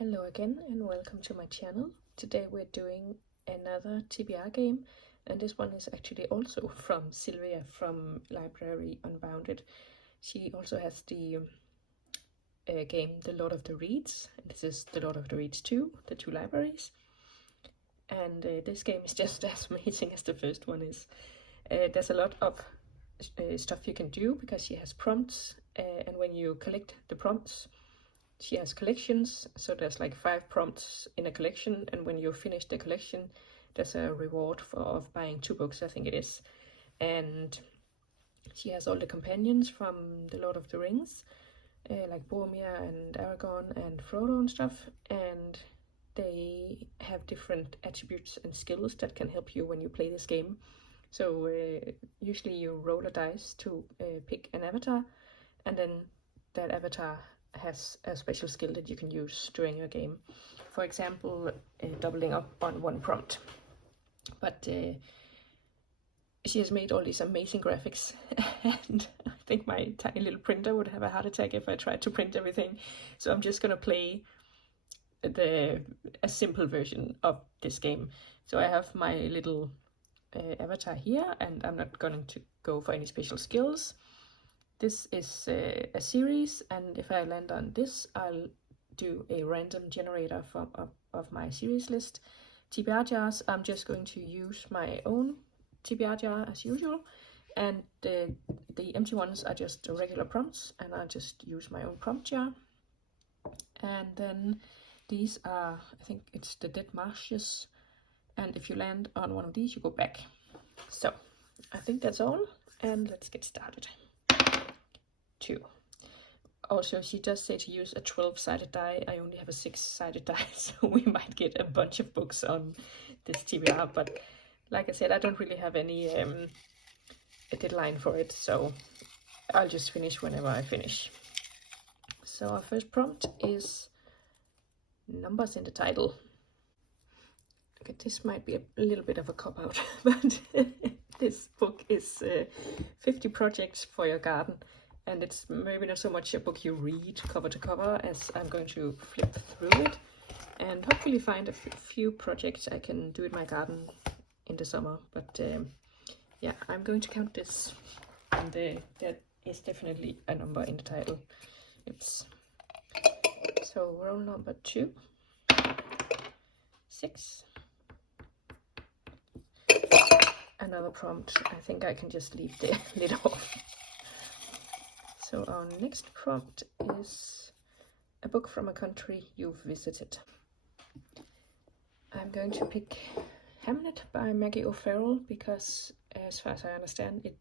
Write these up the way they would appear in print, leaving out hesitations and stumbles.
Hello again and welcome to my channel. Today we're doing another TBR game, and this one is actually also from Silvia from Library Unbounded. She also has the game The Lord of the Reeds, and this is The Lord of the Reeds 2, the two libraries. And this game is just as amazing as the first one is. There's a lot of stuff you can do because she has prompts, and when you collect the prompts, she has collections, so there's like 5 prompts in a collection, and when you finish the collection, there's a reward of buying 2 books, I think it is. And she has all the companions from The Lord of the Rings, like Boromir and Aragorn and Frodo and stuff, and they have different attributes and skills that can help you when you play this game. So usually you roll a dice to pick an avatar, and then that avatar has a special skill that you can use during your game. For example, doubling up on 1 prompt. But she has made all these amazing graphics, and I think my tiny little printer would have a heart attack if I tried to print everything. So I'm just gonna play a simple version of this game. So I have my little avatar here, and I'm not going to go for any special skills. This is a series, and if I land on this, I'll do a random generator of my series list. TBR jars, I'm just going to use my own TBR jar as usual, and the empty ones are just regular prompts, and I'll just use my own prompt jar. And then these are, I think it's the Dead Marshes, and if you land on one of these, you go back. So I think that's all, and let's get started. 2. Also, she does say to use a 12-sided die. I only have a 6-sided die, so we might get a bunch of books on this TBR, but like I said, I don't really have any a deadline for it, so I'll just finish whenever I finish. So our first prompt is numbers in the title. Okay, this might be a little bit of a cop-out, but this book is 50 projects for your garden. And it's maybe not so much a book you read cover to cover, as I'm going to flip through it and hopefully find a few projects I can do in my garden in the summer. But yeah, I'm going to count this, and there is definitely a number in the title. Oops. So roll number 2, 6. Another prompt. I think I can just leave the lid off. So our next prompt is a book from a country you've visited. I'm going to pick Hamlet by Maggie O'Farrell because, as far as I understand, it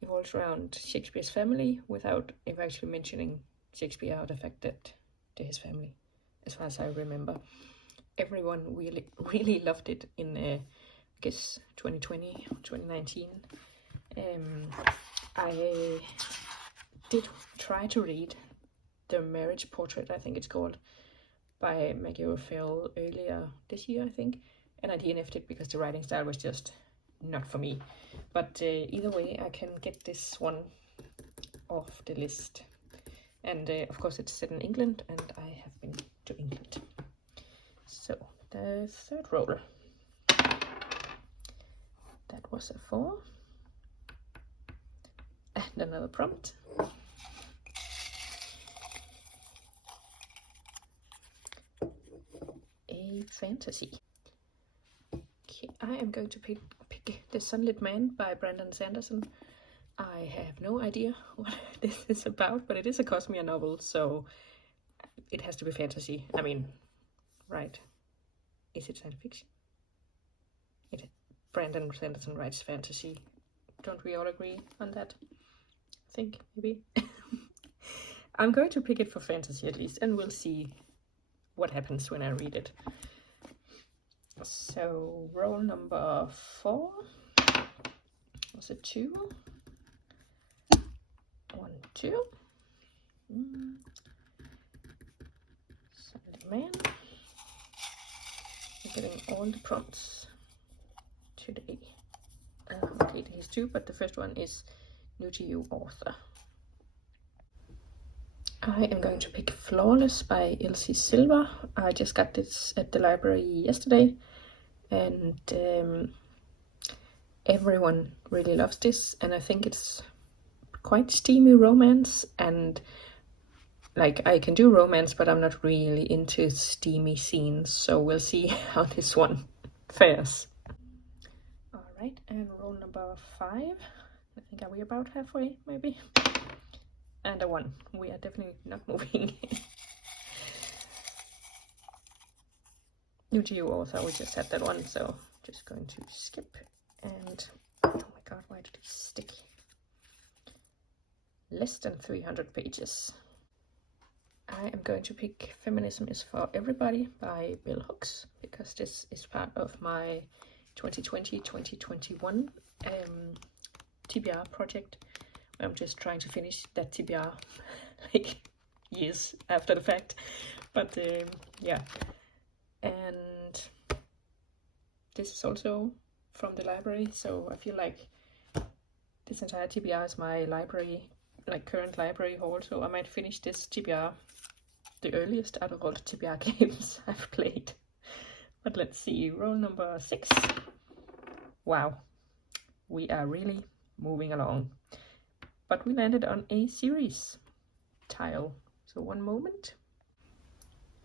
evolves around Shakespeare's family without ever actually mentioning Shakespeare or the fact that they're his family, as far as I remember. Everyone really loved it in, I guess, 2020 or 2019. I did try to read The Marriage Portrait, I think it's called, by Maggie O'Farrell earlier this year, I think, and I DNF'd it because the writing style was just not for me. But either way, I can get this one off the list. And of course it's set in England, and I have been to England. So the third roll, that was a 4. And another prompt. A fantasy. Okay, I am going to pick The Sunlit Man by Brandon Sanderson. I have no idea what this is about, but it is a Cosmere novel, so it has to be fantasy. I mean, right? Is it science fiction? Brandon Sanderson writes fantasy. Don't we all agree on that? I think, maybe. I'm going to pick it for fantasy at least, and we'll see what happens when I read it. So roll number 4 was a 2, 1, 2. Sunlit Man. I'm getting all the prompts today. Okay, here's 2, but the first one is new to you, author. I am going to pick Flawless by Silvia. I just got this at the library yesterday, and everyone really loves this, and I think it's quite steamy romance, and like I can do romance, but I'm not really into steamy scenes, so we'll see how this one fares. Alright, and roll number 5. I think are we about halfway, maybe? And a 1. We are definitely not moving. New to you author, we just had that one, so just going to skip. And oh my god, why did it stick? Less than 300 pages. I am going to pick Feminism is for Everybody by Bell Hooks, because this is part of my 2020-2021 TBR project. I'm just trying to finish that TBR like years after the fact, but yeah. And this is also from the library, so I feel like this entire TBR is my library, like current library haul, so I might finish this TBR the earliest out of all the TBR games I've played. But let's see, roll number 6. Wow, we are really moving along. But we landed on a series tile, so one moment.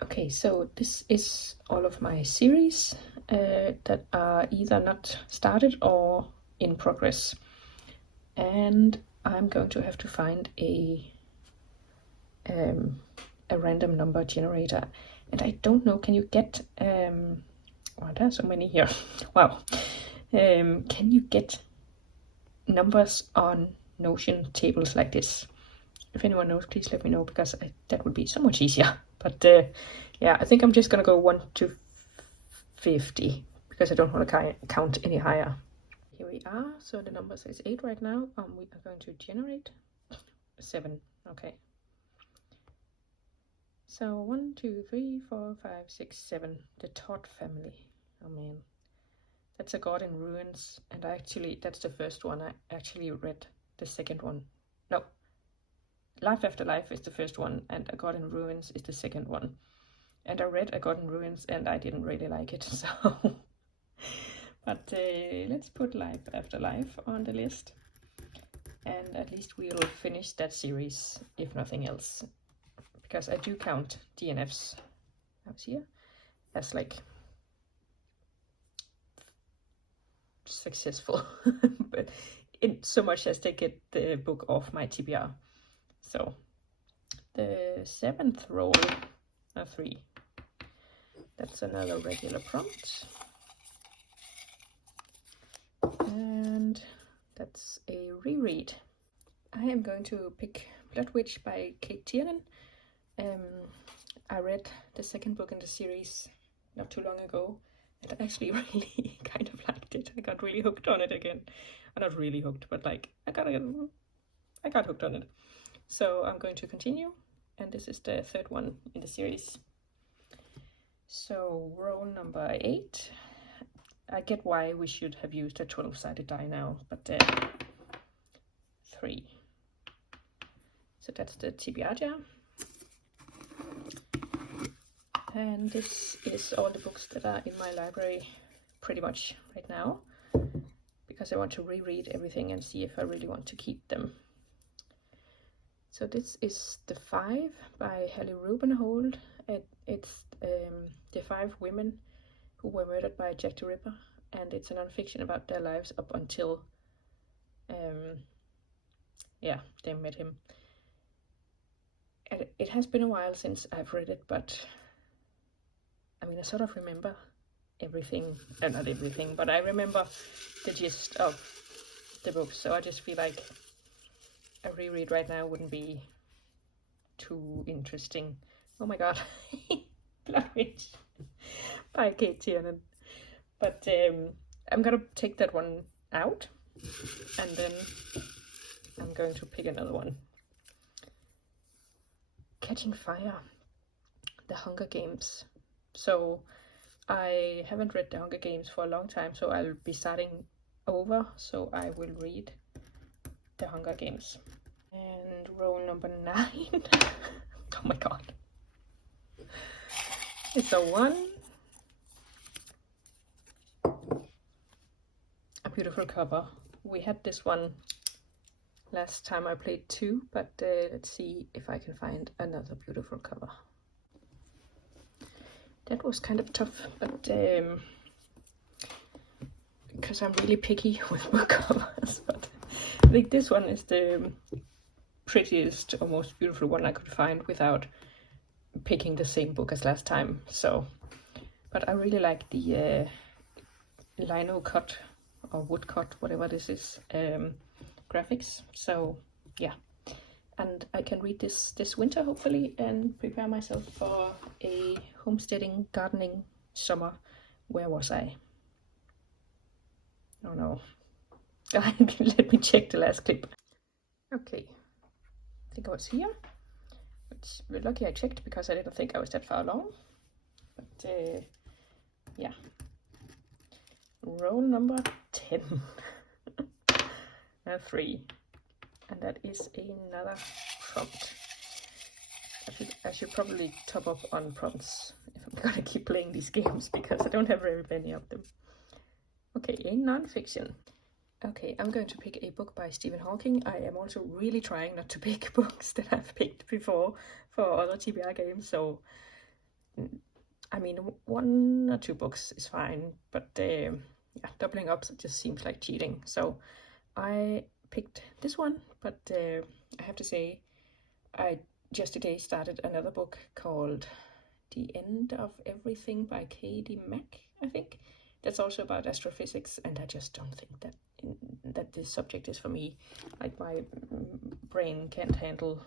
Okay, so this is all of my series that are either not started or in progress. And I'm going to have to find a random number generator. And I don't know, can you get, oh, there are so many here. Wow. Can you get numbers on Notion tables like this? If anyone knows, please let me know, because that would be so much easier. But yeah, I think I'm just gonna go 1 to 50 because I don't want to count any higher. Here we are. So the number says 8 right now. We are going to generate 7. Okay. So 1, 2, 3, 4, 5, 6, 7. The Todd family. Oh man, that's A God in Ruins, and that's the first one. I actually read the second one. No. Life After Life is the first one, and A God in Ruins is the second one. And I read A God in Ruins, and I didn't really like it, so... But let's put Life After Life on the list. And at least we'll finish that series, if nothing else. Because I do count DNFs, here, as like... successful. But in so much as they get the book off my TBR. So the 7th roll, a 3. That's another regular prompt. And that's a reread. I am going to pick Blood Witch by Kate Tiernan. I read the second book in the series not too long ago, and I actually really kind of liked it. I got really hooked on it again. Not really hooked, but like I got hooked on it. So I'm going to continue, and this is the 3rd one in the series. So roll number 8. I get why we should have used a 12-sided die now, but 3. So that's the TBR jar. And this is all the books that are in my library pretty much right now, because I want to reread everything and see if I really want to keep them. So this is The 5 by Hallie Rubenhold. It's the 5 women who were murdered by Jack the Ripper, and it's a non-fiction about their lives up until yeah, they met him. And it has been a while since I've read it, but I mean, I sort of remember everything, not everything, but I remember the gist of the book, so I just feel like a reread right now wouldn't be too interesting. Oh my god. Blood Witch by Kate Tiernan. But I'm gonna take that one out, and then I'm going to pick another one. Catching Fire, The Hunger Games. So I haven't read The Hunger Games for a long time, so I'll be starting over, so I will read The Hunger Games. And roll number 9. Oh my god. It's a 1. A beautiful cover. We had this one last time I played 2, but let's see if I can find another beautiful cover. That was kind of tough, but because I'm really picky with book covers, but I think this one is the prettiest or most beautiful one I could find without picking the same book as last time. So, but I really like the lino cut or wood cut, whatever this is, graphics. So yeah, and I can read this winter hopefully and prepare myself for a homesteading gardening summer. Where was I? Oh no. Let me check the last clip. Okay, I think I was here. It's really lucky I checked because I didn't think I was that far along. But yeah, roll number 10. 3, and that is another prompt. I should probably top up on prompts if I'm gonna keep playing these games because I don't have very many of them. Okay, a non-fiction. Okay, I'm going to pick a book by Stephen Hawking. I am also really trying not to pick books that I've picked before for other TBR games, so I mean 1 or 2 books is fine, but yeah, doubling up just seems like cheating. So I picked this one, but I have to say I just today started another book called The End of Everything by K.D. Mack, I think. That's also about astrophysics, and I just don't think that this subject is for me. Like, my brain can't handle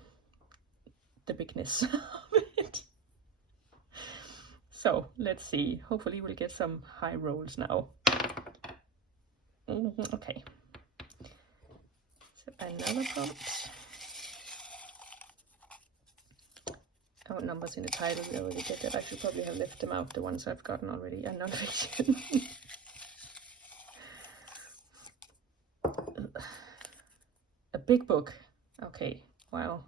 the bigness of it. So let's see. Hopefully we'll get some high rolls now. Okay. So another prompt. Oh, numbers in the title, we already did that. I should probably have left them out, the ones I've gotten already, and non-fiction. A big book. Okay, wow.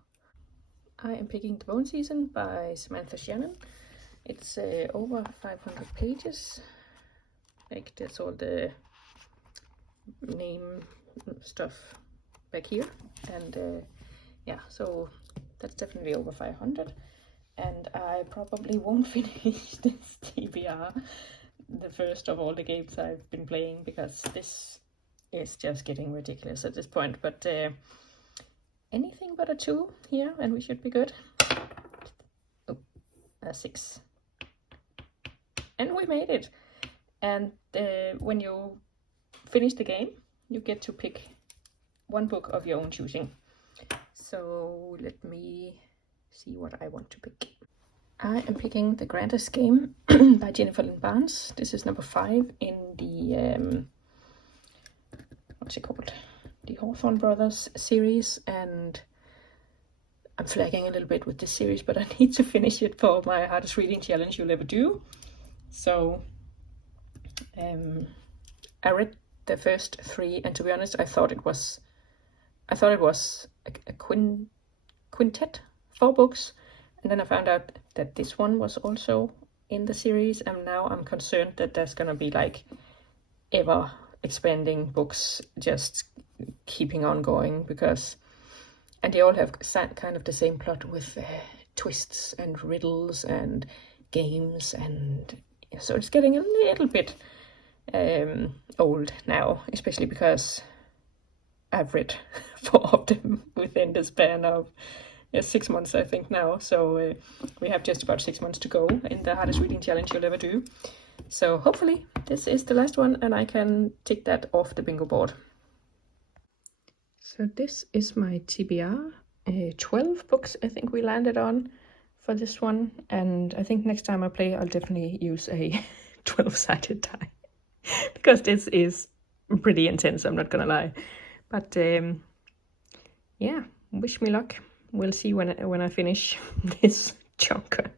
I am picking The Bone Season by Samantha Shannon. It's over 500 pages. Like, that's all the name stuff back here. And yeah, so that's definitely over 500. And I probably won't finish this TBR, the first of all the games I've been playing, because this is just getting ridiculous at this point. But anything but a 2 here, and we should be good. Oh, a 6. And we made it. And when you finish the game, you get to pick 1 book of your own choosing. So let me see what I want to pick. I am picking The Grandest Game by Jennifer Lynn Barnes. This is number 5 in the what's it called? The Hawthorne Brothers series, and I'm flagging a little bit with this series, but I need to finish it for my hardest reading challenge you'll ever do. So I read the first 3, and to be honest, I thought it was a quintet, 4 books, and then I found out that this one was also in the series, and now I'm concerned that there's gonna be like ever expanding books just keeping on going, because and they all have kind of the same plot with twists and riddles and games, and so it's getting a little bit old now, especially because I've read 4 of them within the span of 6 months, I think now. So we have just about 6 months to go in the hardest reading challenge you'll ever do. So hopefully this is the last one and I can tick that off the bingo board. So this is my TBR. 12 books I think we landed on for this one. And I think next time I play, I'll definitely use a 12-sided die. Because this is pretty intense, I'm not gonna lie. But yeah, wish me luck. We'll see when I finish this chunker.